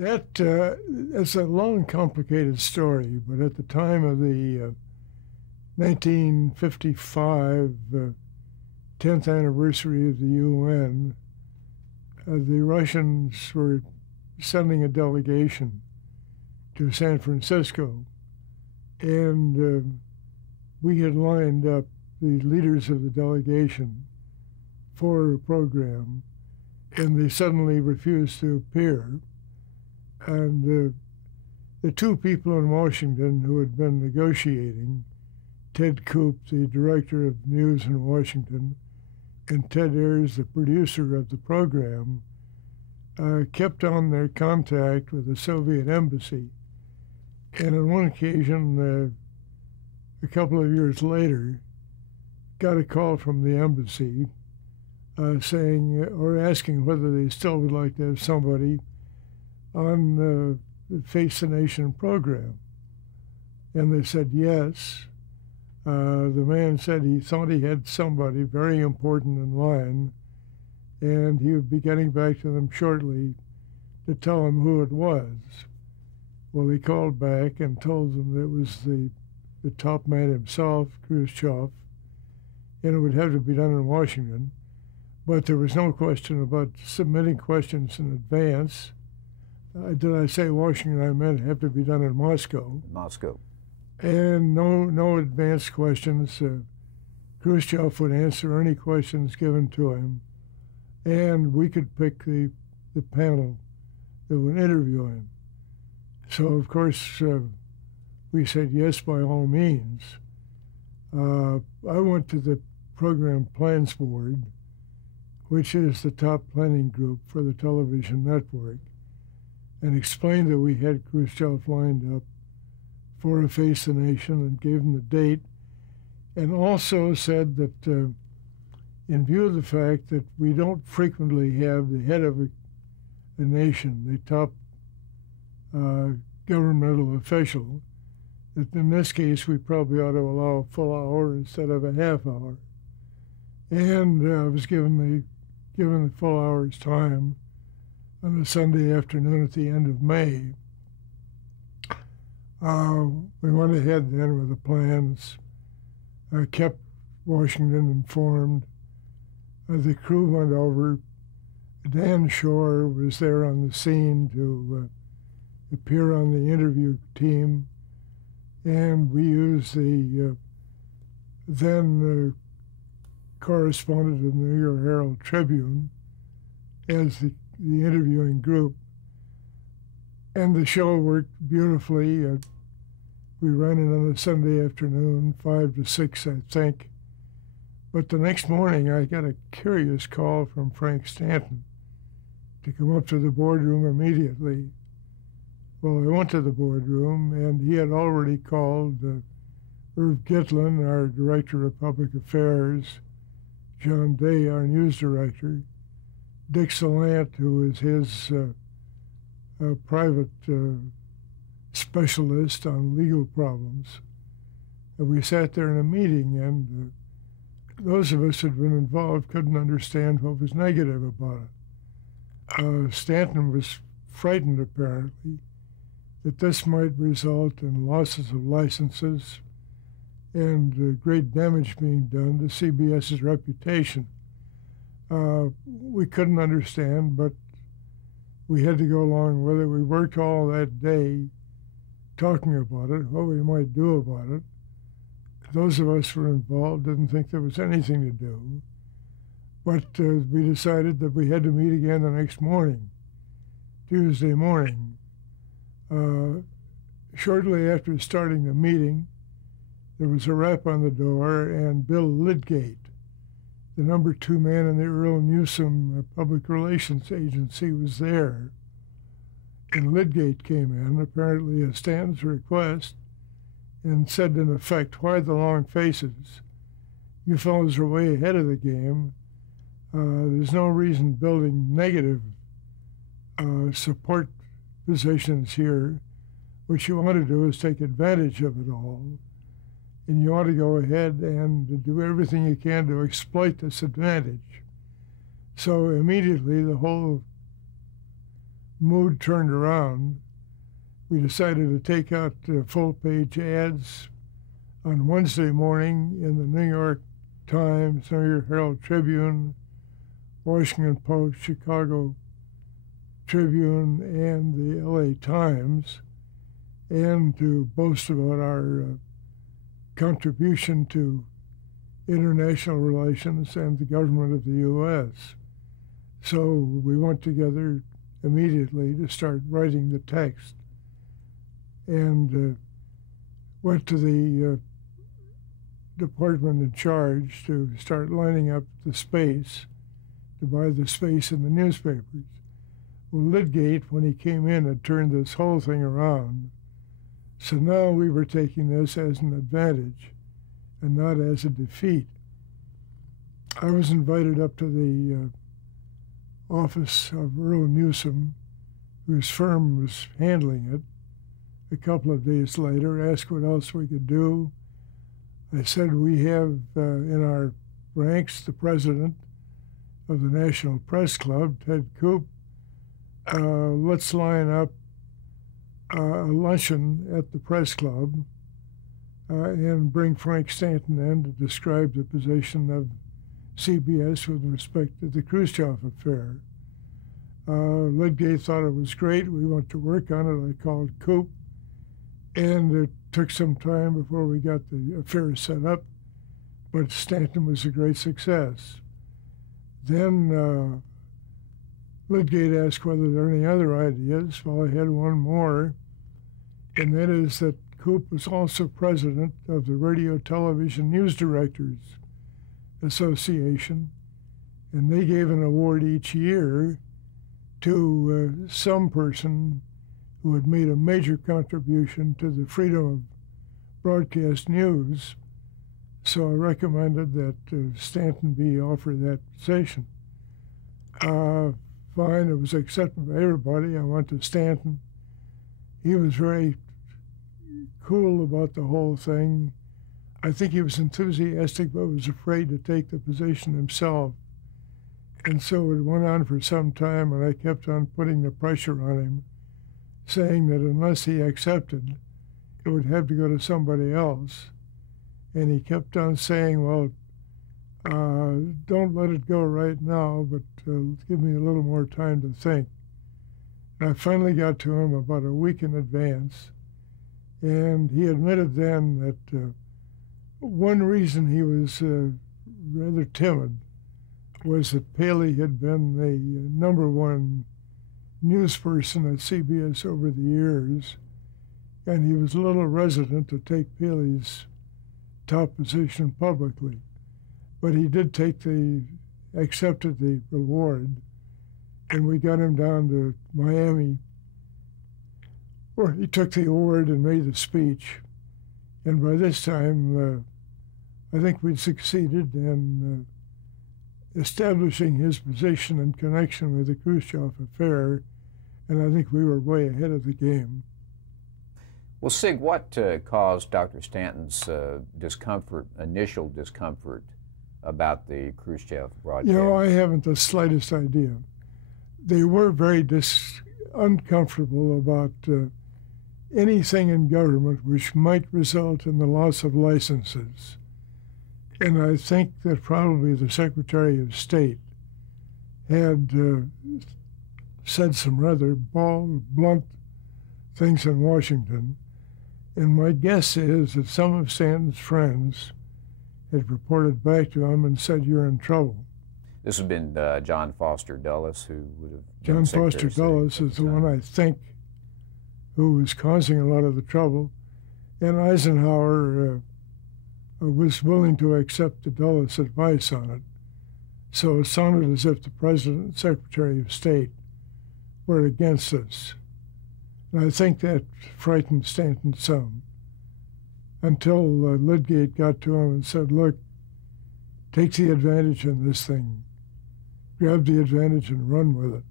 It's a long, complicated story, but at the time of the 1955 10th anniversary of the UN, the Russians were sending a delegation to San Francisco, and we had lined up the leaders of the delegation for a program, and they suddenly refused to appear. And the two people in Washington who had been negotiating, Ted Koop, the director of news in Washington, and Ted Ayers, the producer of the program, kept on their contact with the Soviet embassy. And on one occasion, a couple of years later, got a call from the embassy saying or asking whether they still would like to have somebody on the Face the Nation program. And they said yes. The man said he thought he had somebody very important in line, and he would be getting back to them shortly to tell them who it was. Well, he called back and told them that it was the top man himself, Kruschev, and it would have to be done in Washington. But there was no question about submitting questions in advance. Did I say Washington? I meant have to be done in Moscow. Moscow. And no advanced questions. Khrushchev would answer any questions given to him, and we could pick the panel that would interview him. So, of course, we said yes by all means. I went to the Program Plans Board, which is the top planning group for the television network, and explained that we had Khrushchev lined up for a Face the Nation and gave him the date, and also said that in view of the fact that we don't frequently have the head of a nation, the top governmental official, that in this case we probably ought to allow a full hour instead of a half hour. And I was given the full hour's time on a Sunday afternoon at the end of May. We went ahead then with the plans, kept Washington informed. The crew went over. Dan Shore was there on the scene to appear on the interview team, and we used the then correspondent of the New York Herald Tribune as the interviewing group. And the show worked beautifully. We ran it on a Sunday afternoon, 5 to 6, I think. But the next morning, I got a curious call from Frank Stanton to come up to the boardroom immediately. Well, I went to the boardroom, and he had already called Irv Gitlin, our Director of Public Affairs, John Day, our News Director, Dick Salant, who was his private specialist on legal problems. And we sat there in a meeting, and those of us who had been involved couldn't understand what was negative about it. Stanton was frightened, apparently, that this might result in losses of licenses and great damage being done to CBS's reputation. We couldn't understand, but we had to go along with it. We worked all that day talking about it, what we might do about it. Those of us who were involved didn't think there was anything to do, but we decided that we had to meet again the next morning, Tuesday morning. Shortly after starting the meeting, there was a rap on the door, and Bill Lydgate, the number 2 man in the Earl Newsom Public Relations Agency, was there. And Lydgate came in, apparently at Stanton's request, and said in effect, "Why the long faces? You fellows are way ahead of the game. There's no reason building negative support positions here. What you want to do is take advantage of it all. And you ought to go ahead and do everything you can to exploit this advantage." So immediately the whole mood turned around, we decided to take out full-page ads on Wednesday morning in the New York Times, New York Herald Tribune, Washington Post, Chicago Tribune, and the LA Times, and to boast about our contribution to international relations and the government of the U.S. So we went together immediately to start writing the text, and went to the department in charge to start lining up the space, to buy the space in the newspapers. Well, Lydgate, when he came in, had turned this whole thing around. So now we were taking this as an advantage and not as a defeat. I was invited up to the office of Earl Newsom, whose firm was handling it, a couple of days later, asked what else we could do. I said, we have in our ranks the president of the National Press Club, Ted Koop. Let's line up a luncheon at the press club and bring Frank Stanton in to describe the position of CBS with respect to the Khrushchev affair. Lydgate thought it was great. We went to work on it. I called Koop, and it took some time before we got the affair set up, but Stanton was a great success. Then Lydgate asked whether there were any other ideas. Well, I had one more, and that is that Koop was also president of the Radio Television News Directors Association, and they gave an award each year to some person who had made a major contribution to the freedom of broadcast news. So I recommended that Stanton be offered that position. Fine, it was accepted by everybody. I went to Stanton. He was very cool about the whole thing. I think he was enthusiastic, but was afraid to take the position himself. And so it went on for some time, and I kept on putting the pressure on him, saying that unless he accepted, it would have to go to somebody else. And he kept on saying, well, don't let it go right now, but give me a little more time to think. And I finally got to him about a week in advance, and he admitted then that one reason he was rather timid was that Paley had been the #1 news person at CBS over the years, and he was a little reticent to take Paley's top position publicly. But he did accepted the reward, and we got him down to Miami, where he took the award and made the speech. And by this time, I think we'd succeeded in establishing his position in connection with the Khrushchev affair, and I think we were way ahead of the game. Well, Sig, what caused Dr. Stanton's initial discomfort about the Khrushchev broadcast? You know, I haven't the slightest idea. They were very uncomfortable about anything in government which might result in the loss of licenses. And I think that probably the Secretary of State had said some rather blunt things in Washington. And my guess is that some of Stanton's friends had reported back to him and said, you're in trouble. This has been John Foster Dulles, who would have... John Foster Dulles is the one, I think, who was causing a lot of the trouble. And Eisenhower was willing to accept the Dulles advice on it. So it sounded as if the President and Secretary of State were against us. And I think that frightened Stanton some, until Lydgate got to him and said, look, take the advantage in this thing. Grab the advantage and run with it.